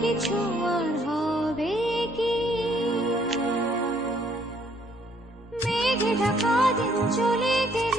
কিছু আর হবে কি? মেঘে ঢাকা দিন চলে গেল।